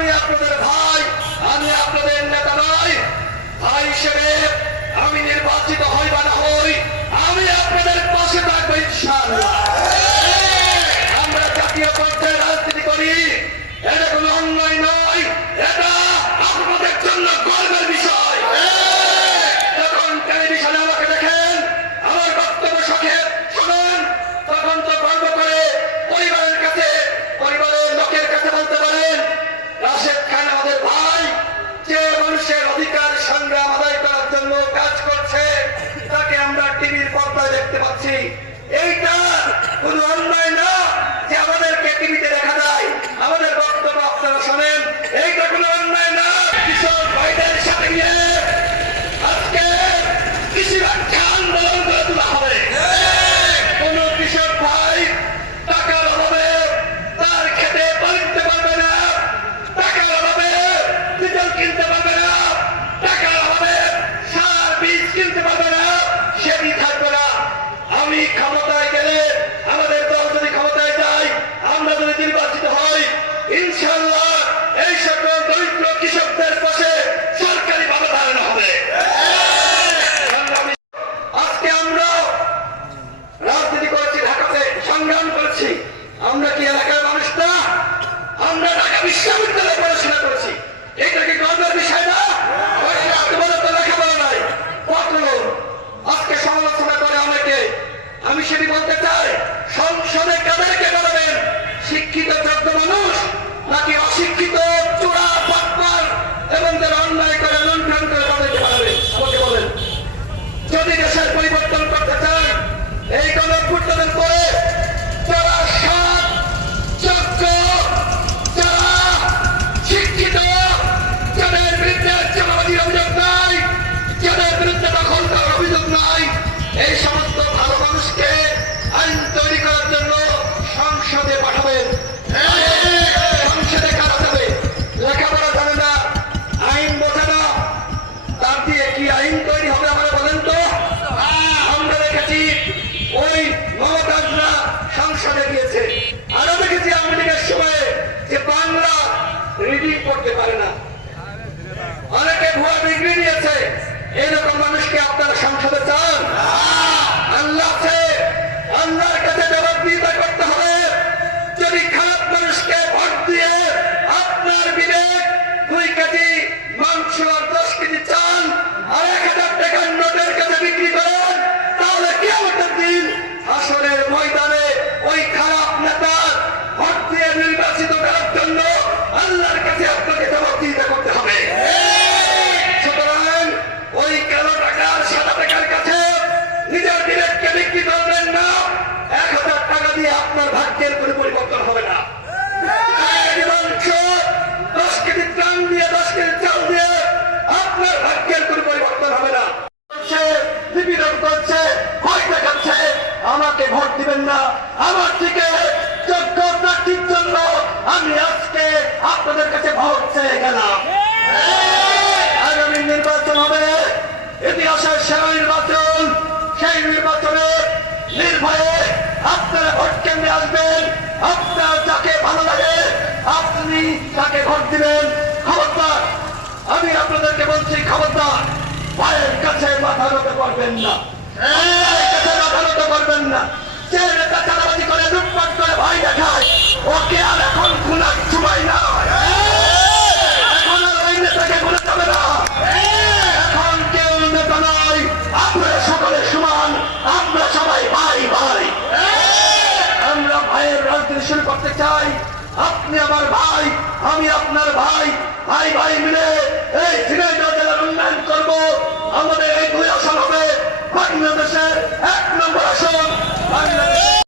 আমি আপনাদের ভাই, আমি আপনাদের নেতা নই। ভাই হিসেবে আমি নির্বাচিত হই বা না হই, আমি আপনাদের পাশে থাকবো ইনশাআল্লাহ। আমরা জাতীয় পর্যায়ে রাজনীতি করি, এটা কোনো অন্যায় নয়, এটা আপনাদের জন্য গর্বের বিষয়। যখন টেলিভিশনে আমাকে দেখেন, আমার বক্তব্য শোনেন, তখন তো গর্ব করে পরিবারের কাছে, পরিবারের লোকের কাছে বলতে পারেন, রাশেদ খান আমাদের ভাই, যে মানুষের অধিকার সংগ্রাম আদায় করার জন্য কাজ করছে, তাকে আমরা টিভির পর্দায় দেখতে পাচ্ছি। এইটা কোনো অন্যায় না যে আমাদেরকে টিভিতে দেখা যায়, আমাদের বক্তব্য আপনারা শোনেন, এইটা কোনো অন্যায় না। কৃষক ভাইদের সাথে গিয়ে আজকে কৃষি রক্ষা আন্দোলন করে তোলা হবে। কোন কৃষক ভাই টাকার অভাবে তার খেতে পালতে পারবে না, টাকার অভাবে ডিজেল কিনতে পারবে না, টাকার অভাবে সার বীজ কিনতে পারবে না, সেটি থাকবে না। আমি ক্ষমতায় গেলে, আমাদের দল যদি ক্ষমতায় যায়, আমরা যদি নির্বাচিত হই, ইনশাআল্লাহ এই সকল দরিদ্র কৃষকদের পাশে সরকারি ভাবে দাঁড়ানো হবে। আজকে আমরা রাজনীতি করেছি, ঢাকাতে সংগ্রাম করেছি, আমরা কি এলাকার মানুষ না? আমরা ঢাকা বিশ্ববিদ্যালয়ে পড়াশোনা করেছি, এটা কি গর্বের বিষয় না? লেখাপড়া নাই, কত আজকে সমালোচনা করে অনেকে। আমি সেটি বলতে চাই, সংসদে কাদেরকে বলবেন? শিক্ষিত যোগ্য মানুষ নাকি অশিক্ষিত চোরা বাটপার এবং যারা অন্যায় করে লুণ্ঠন করে তাদেরকে বানাবেন? আমাকে বলেন। যদি দেশের পরিবর্তন করতে চান, এই গণঅভ্যুত্থানের পরে যারা সৎ, যোগ্য, যারা শিক্ষিত, যাদের বিরুদ্ধে চাঁদাবাজির অভিযোগ নাই, যাদের বিরুদ্ধে দখল করার অভিযোগ নাই, এই সমস্ত ভালো মানুষকে আইন তৈরি করার জন্য সংসদে পাঠাবেন। সংসদে কারা যাবে? লেখাপড়া জানে না, আইন বোঝে না, তার দিয়ে কি আইন তৈরি হবে? আমরা বলেন তো। আমরা দেখেছি ওই মমতাজরা সংসদে গিয়েছে, আরো দেখেছি আমেরিকার সময়ে যে বাংলা রিডিং করতে পারে না, অনেকে ভুয়া ডিগ্রি নিয়েছে। এইরকম মানুষকে আপনারা সংসদে চান? আল্লাহ আছে, আল্লাহর কাছে জবাবদিহিতা করতে হবে। যদি খারাপ মানুষকে ভোট দিয়ে আপনার বিবেক 2 কেজি মাংস আর 10 কেজি চাল আর 1000 টাকার নোটের কাছে বিক্রি করেন, তাহলে কিয়ামতের দিন হাসরের ময়দানে ওই খারাপ নেতা ভোট দিয়ে নির্বাচিত করার জন্য আল্লাহর কাছে আপনাকে জবাবদিহিতা করতে হবে। সুতরাং ওই কালো টাকার সাদা টাকার কাছে নিজের বিবেককে বিক্রি করবেন না। 1000 টাকা দিয়ে আপনার ভাগ্যের কোনো পরিবর্তন হবে না। 10 কেজি ত্রাণ দিয়ে, 10 কেজি চাল দিয়ে আপনার ভাগ্যের কোনো পরিবর্তন হবে না। নিপীড়ন করছে, ভয় দেখাচ্ছে, আমাকে ভোট দিবেন না, আমার থেকে যোগ্য প্রার্থীর জন্য আমি আজকে আপনাদের কাছে ভোট চেয়ে গেলাম। আগামী নির্বাচন হবে ইতিহাসের সেরা নির্বাচন। সেই নির্বাচনে নির্ভয়ে আপনারা ভোট কেন্দ্রে আসবেন, আপনার যাকে ভালো লাগে আপনি তাকে ভোট দিবেন। খবরদার, আমি আপনাদেরকে বলছি, খবরদার, ভাইয়ের কাছে মাথা নত করবেন না, মাথা নত করবেন না। যে নেতা চাঁদাবাজি করে, লুটপাট করে ভয় দেখায়, ওকে আর এখন খুনার সময় না। এখন আর ওই নেতাকে ভুলে যাবে না। এখন কেউ নেতা নয়, আপনারা সকলে সমান, আমরা সবাই ভাই ভাই। আমরা ভাইয়ের রাজনীতি শুরু করতে চাই। আপনি আমার ভাই, আমি আপনার ভাই, ভাই ভাই মিলে এই ঝিনাইদহ